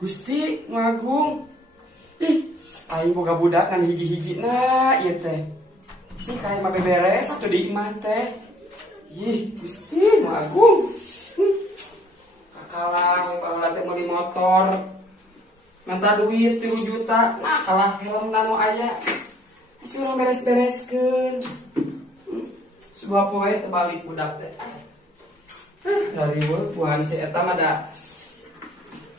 Gusti ngagung. Ih, aing boga budak kan hiji-hijina ieu teh. Si kae mah beberes atuh di imah teh. Ih, Gusti ngagung. Kakalang baheula teh meuli motor. Minta duit 3 juta. Nah, kalah helm nanu aya. Cuma beres-bereskeun. Sebuah poe terbalik budak teh. Dari weuh puan si eta mah da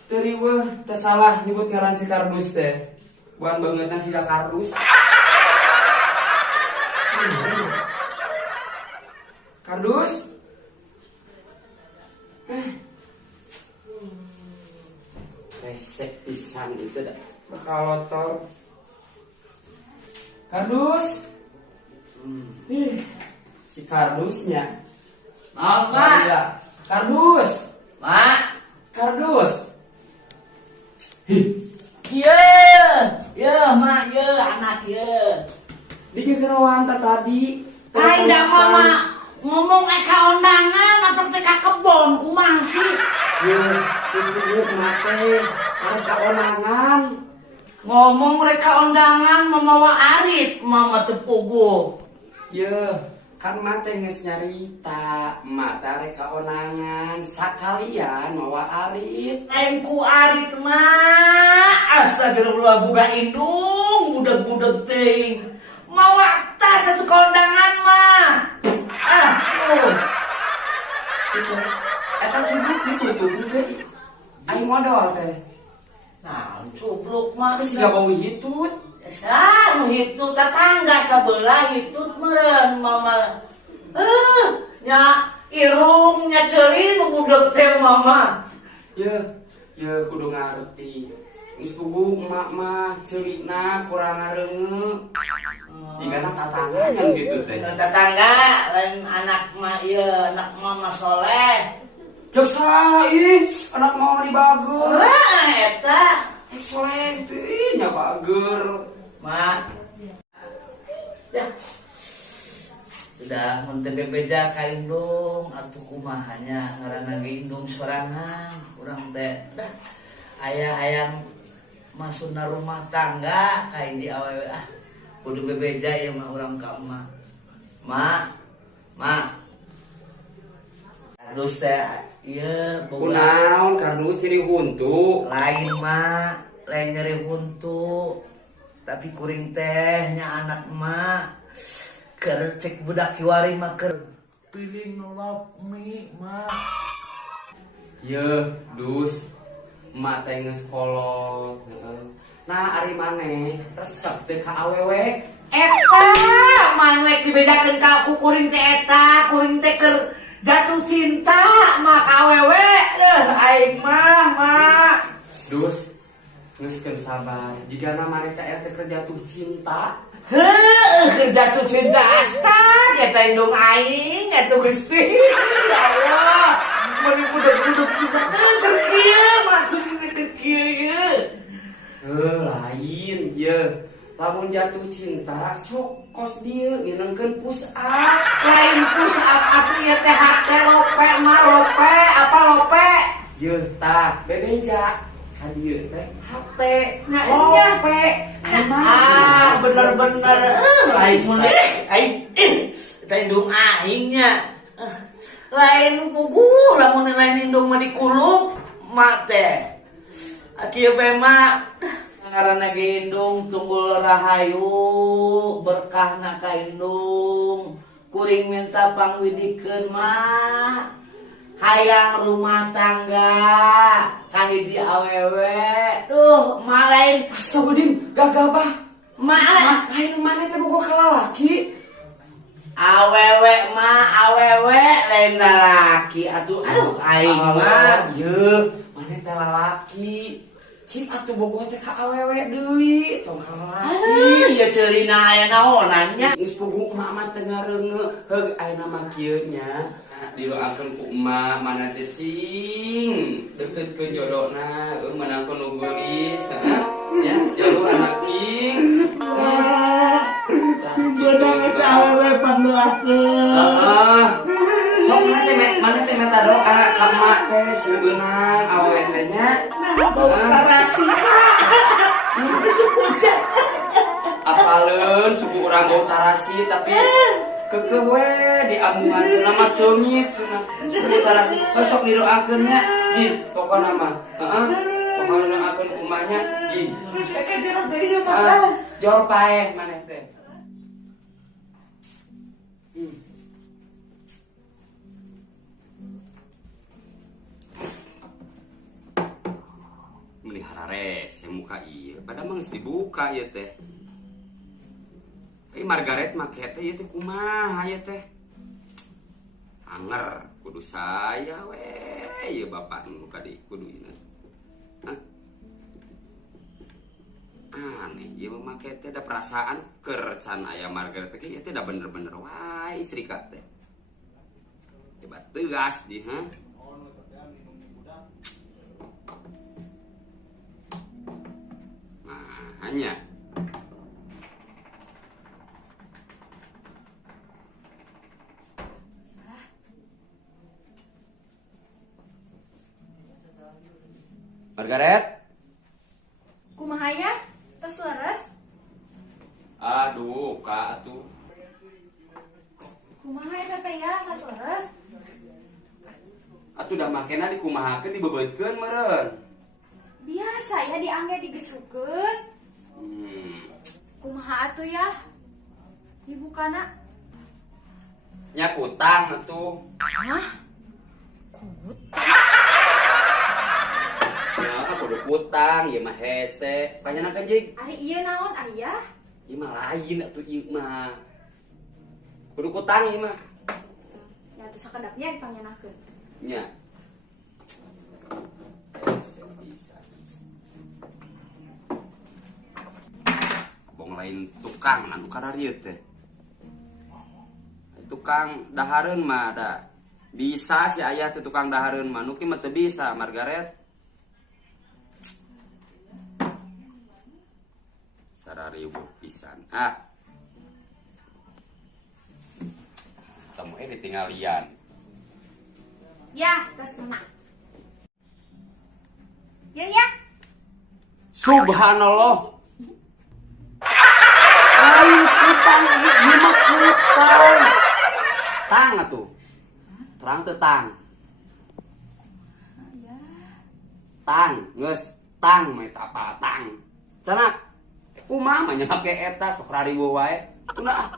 teu riweuh teu salah nyebut ngaran si kardus teh. Buan bangetna si kardus. Kardus. Resek pisan itu dah. Bakalotor. Kardus. Ih, si kardusnya. Mak. Kardus. Mak. Kardus. Iya, mak, iya, anak, iya. Di kerawan tadi. Aing da mama ngomong eka ondangan apa teh ka kebon kumaha sih? Ye, geus kudu mate, are kaonangan. Ngomong mereka ondangan mamawa arit mama tepugu. Ye, kan mate geus nyarita, mate are kaonangan sakalian mawa arit. Engku arit mah astagfirullah buga indung budak-budak teuing. Mawa tas satu kondangan mah. Tuh. Itu eta cubluk ditutup teh. Aing modal teh. Nah, cubluk mah Tapi siga bau hitut. nu itu tetangga sebelah itu meren mama. Nya irung nya ceuli nu budak teh mama. Ye, kudu ngarti. Geus pugu emak mah ceulina kurang ngareungeut. Jigana tatangga gitu teh. Tetangga lain anak mah ieu anak mama soleh. Cek saih, anak mau dibager. Eta Soleh teh nya bager. mak. Ya. Sudah mun teu bebeja ka indung atuh kumahanya ngaranna ge indung sorangan urang teh dah aya hayang masukna rumah tangga ka hiji awewe kudu bebeja ya mah urang ka emak. Mak. Terus teh ieu Kunaon kardus jadi huntu. lain mak, lain nyeri huntu. Tapi kuring teh nya anak emak keur cek budak kiwari mah keur pilih nolap mie mak. Ye, dus. Emak teh geus kolot. Nah, ari maneh resep teh ka awewe. Eta manlek dibedakeun ka aku kuring teh eta, kuring teh keur jatuh cinta mah ka awewe. Aing mah. Dus, geus keur sabar. Jigana maneh teh eta keur jatuh cinta. Keur jatuh cinta astag eta indung aing atuh Gusti. Ya Allah. Mun budak-budak bisa keur kieu mah kuring teh keur kieu. Lain, ye. Lamun jatuh cinta, sok kos dieu nginengkeun push up. Lain push up atuh ieu teh hak teh lope mah lope apa lope? Ye, tah bebeja. Ka dieu teh hak teh. Nah, Lope. Bener-bener lain mun aing teh indung aing nya. Lain pugu lamun lain indung mah dikuluk mak teh. Kieu pe mah ngaranna ge indung tunggul rahayu berkahna ka indung. Kuring minta pangwidikeun mah hayang rumah tangga ka hiji awewe. Duh, mah lain Astagfirullahaladzim, gagabah. mah Lain maneh teh boga ka lalaki. awewe lain lalaki aduh aing mah Ye, maneh teh lalaki. Cik atuh boga teh ka awewe deui, tong ka lalaki. ieu ceulina aya naonan nya. Geus pugu emak mah teu ngareungeut. Heug ayeuna mah kieu nya. Didoakeun ku emak mana teh sing dekeutkeun jodona, meunangkeun nu geulis, ya, jodoh anak king. Bener eta awewe pandoakeun. Sok mana teh minta doa ka emak teh seunang awe teh nya. Nah, bawa karasi Mak. Apaleun suku urang bau tarasi tapi kekewe di amungan cenah mah seungit cenah. Suku tarasi sok didoakeun nya jin pokona mah. Heeh. Pokona doakeun umahnya jin. Terus kakek jeruk deui ieu Mak. Jor paeh maneh teh. Melihara res yang muka iya pada mah geus dibuka ieu teh. Margaret make teh ieu teh kumaha ieu teh? Anger kudu saya we ieu bapak nu kadi kudu ieu. Aneh ieu make teh ada perasaan keur can aya Margaret teh ieu teh da bener-bener wae istri ka teh. Coba tegas di hanya Margaret, kumaha ya? Tos leres? aduh kak tuh Kumaha ya teh ya? Tos leres? atuh udah makena dikumahakeun dibebeutkeun meureun. Biasa ya diangge digesukeun. Kumaha atuh ya? Dibukana? Nya kutang atuh. Hah? Ya kudu kutang ieu mah hese. Panjenengan jeung Ari ieu naon aya? ieu mah lain atuh ieu mah. Kudu kutang ieu mah. Ya atuh sakedapnya dipanyenakeun. Nya. Bisa. Bong lain tukang anu kararieu teh. Tukang dahareun mah ada. Bisa si aya teh tukang dahareun mah nu kieu mah teu bisa Margaret. Sararieuh pisan. Temu ditinggalian. Ya, geus meunang. Ya. Subhanallah. Lain kutang ieu mah kutang. Tang atuh. Terang teu tang. Ya. Tang, geus tang mah eta apa tang. Cenah kumaha mah nya make eta sok rariweuh wae. Tuna.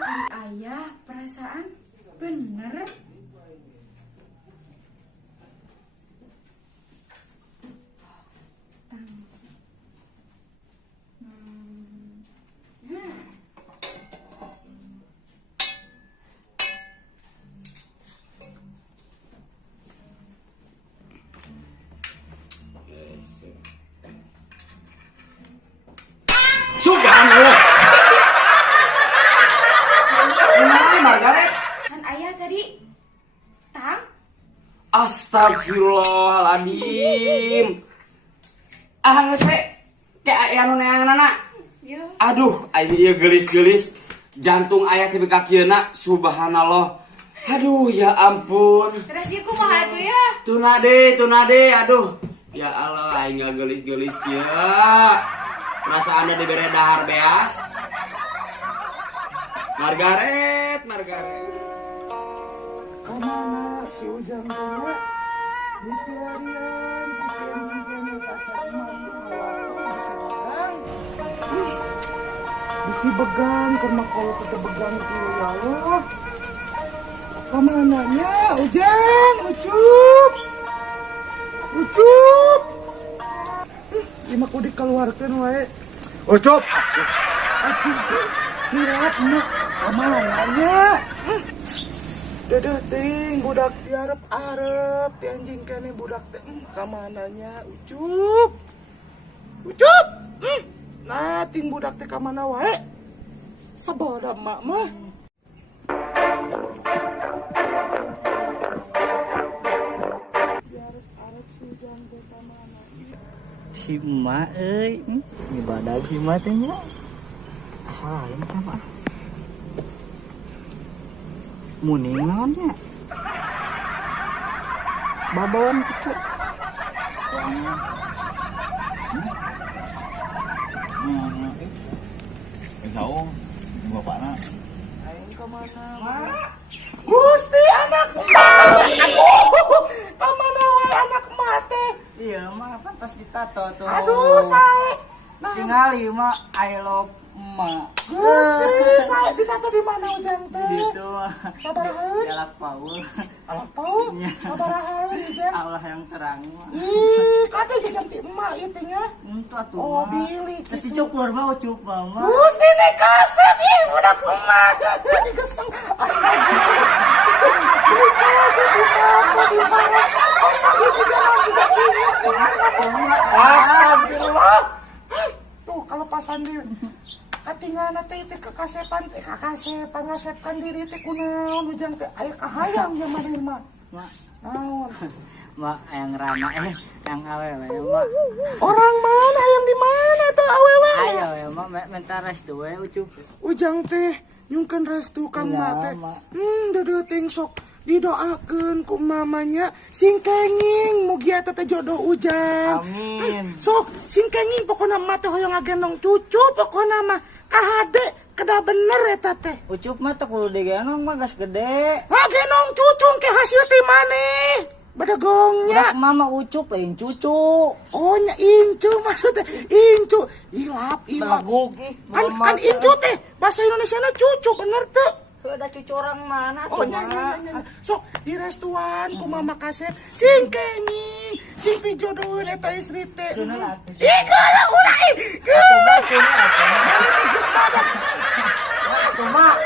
Ari aya perasaan bener. Subhanallah. Kumaha Margaret? Kan aya tadi tang. Astagfirullahaladzim. Geus we. Teh aya anu neanganana. Ya. Aduh, aya ieu geulis-geulis. Jantung aya teh kakieuna. Subhanallah. Aduh, ya ampun. Terus ieu kumaha atuh ya? Tunade, aduh. Ya Allah, aing geulis-geulis kieu. Perasaannya dibere dahar beas. Margaret. Kamana si Ujang teh di pelarian pikiran kaca bisi begang karena kalau kita begang itu ya Allah. Kamananya Ujang, ucup. Ima kudu dikeluarkeun wae. Ucup. Aduh, hirap mah kamananya. Dedeh ting budak diarep-arep ti anjing kene budak teh kamananya ucup. Nah ting budak teh kamana wae. Sabada mak mah. Si emak euy, ibadah si emak teh nya. Asal lain apa? Muning naon nya? babon gitu. Wangan. Saung bapakna. Aing kemana? Gusti anak aduh, kemana wae anak mate? Iya mah kan pas ditato tuh. Aduh, sae. Nah, Tingali mah I love emak. Gusti, sae ditato di mana ujang teh? Gitu mah. Sabaraheun? Jalak Paul. Alah pau, Iya. sabaraheun ujang? Allah yang terang mah. Ih, kade ujang ti emak ieu teh nya. Itu atuh Oh, mah. bilik. Terus dicukur mah ucup mah. Gusti nek kasep ih budak emak. Digeseng astagfirullah. Ini kasep ditato di paras. Itu jangan juga ingat. Astagfirullah. Tuh kalau pasan dia katinggalna teh teh kakasepan ngasepkan diri teh kunaon ujang teh aya kahayang nya mah mah. Mak, Naon? mak yang rama yang awewe mak. Orang mana yang di mana teh awewe? Ayo ya mak minta restu we ucup. Ujang teh nyungkeun restu ka Iya, emak teh. Mak. Dedeuting sok didoakeun ku mamanya sing kenging mugi eta teh jodoh ujang. Amin. Sok sing kenging pokona emak teh hoyong ngagendong cucu pokona mah kahade kedah bener eta teh. Ucup mah teh kudu digendong mah gas gede. Ngagendong cucu ke hasil ti maneh. Badagongnya. Udah mama ucup lain cucu. Oh nya incu maksudnya incu. Ilap. Belaguk ih. Kan incu teh bahasa Indonesia na cucu bener tuh. Ada cucu orang mana Oh tuh, nya. Mak? Sok di restoran ku mama kasep sing kenging sing dijodohin eta istri teh. Cenah atuh. Ih geuleuh ulah ih. Atuh cenah atuh. Mana teh geus badak. Atuh mak.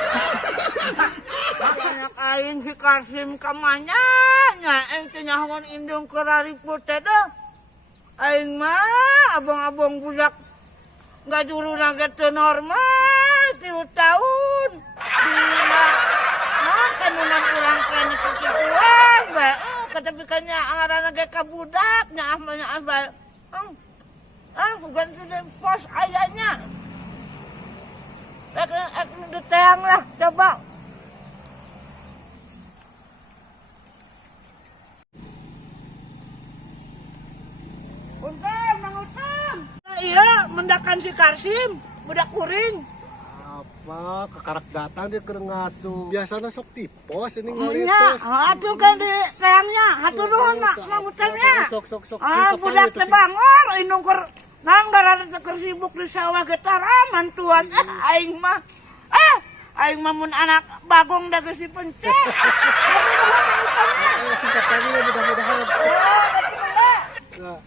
Anak aing si Kasim kamanya nya ente nyahoan indung kerari putih dah. Aing mah abang-abang budak ngajuru nage teu normal 3 tahun. Dina makan ulang urang kene kekituan bae. Katapikannya ngaranna ge ka budak nya ahmanya asal. Bukan sudah pos ayahnya. Ek ditayang lah coba. Untung, Mang Utang. Iya, mendakan si Karsim, budak kuring. Apa kekarak datang dia keur ngasuh biasana sok tipos ini Nya, atuh kan di tayangnya, hatur nuhun Mang Utangnya. sok Budak teh bangor indung keur nanggaran teh keur sibuk di sawah getaraman tuan. Aing mah mun anak bagong da geus dipencet. singkatannya mudah-mudahan Oh,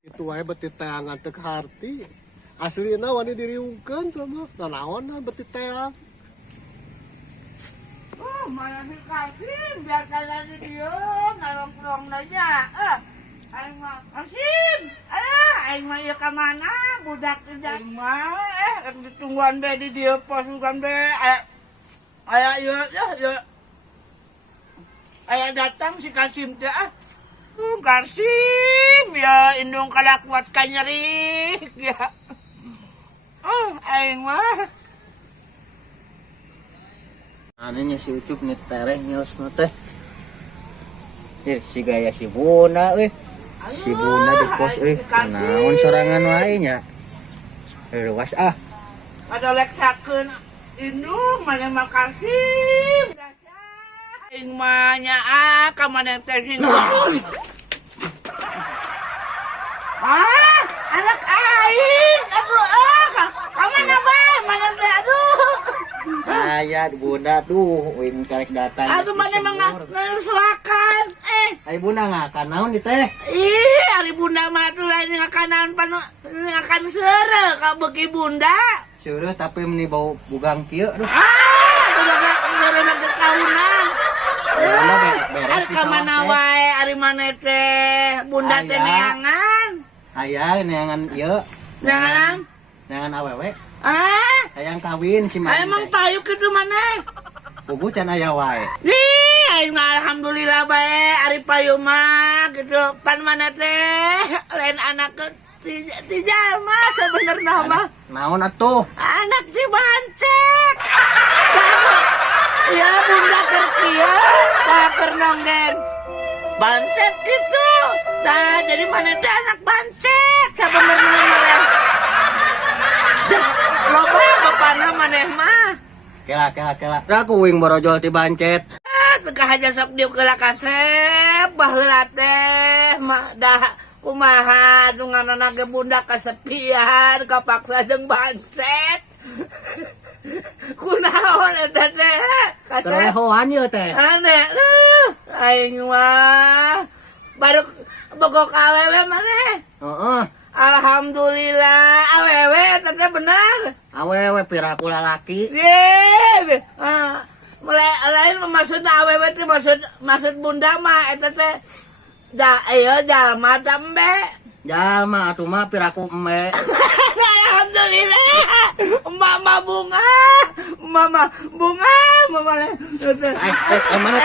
itu wae beuti teangan teu harti aslina wani diriungkeun tuh mah nanaon beuti teang mana si Kasim biasanya di dia ngarong-ngarong aja. Aing mah Kasim, aing mah ieu ka mana budak teh aing mah ditungguan be di dieu pos bukan be aya ieu aya datang si Kasim teh Kasim ya indung kada kuat ka nyeri ya. Aing mah Anehnya si ucup nih tereng ngeus teh. Si gaya si Buna euy. Si Buna di pos euy. Naon sorangan wae nya. Leuwas ah. ada leksakeun indung mana makasih. Aing mah nya ka maneh teh sing anak aing aduh ka mana bae maneh teh aduh. Aya Bunda tuh wing karek datang. Aduh maneh mah ngeusulakan. Ai Bunda ngakan naon di teh? Ih, ari bunda mah tuh lain ngakanan ngakan seureuh ka beuki bunda. Seureut tapi meni bau bugang kieu duh. Tuh udah kekahunan. Bunda beres Ari ka mana wae, ari maneh teh bunda teh Aya. neangan. Aya neangan ieu. Neangan? Neangan awewe. Hayang kawin si Aya Mang. mang payu kitu maneh. Pugu can aya wae. Ih, aing mah alhamdulillah bae ari payu mah gitu. Pan maneh teh lain anak ti jalma sebenarnya mah. Naon atuh? Anak ti bancek. Ya bunda keur kieu, tah keur nonggen. Bancet gitu. Nah, jadi mana teh anak bancet sabenerna maneh. Jangan loba bapana maneh mah. Kela. Da kuing borojol ti bancet. Tengah aja sok diuk heula kasep baheula teh mah dah kumaha nu ngaranna ge bunda kasepian kapaksa jeung bancet. Kunaon eta teh? Kasep. Terehoan ieu teh. Aneh, aing mah baru bogok awewe maneh. Heeh. Alhamdulillah awewe eta teh bener. Awewe piraku lalaki. Ye, mulai lain maksud awewe teh maksud bunda mah eta teh jalma tambe. Jalma atuh mah piraku embe. Alhamdulillah. Mama bunga. Mama bunga. Mama. Mana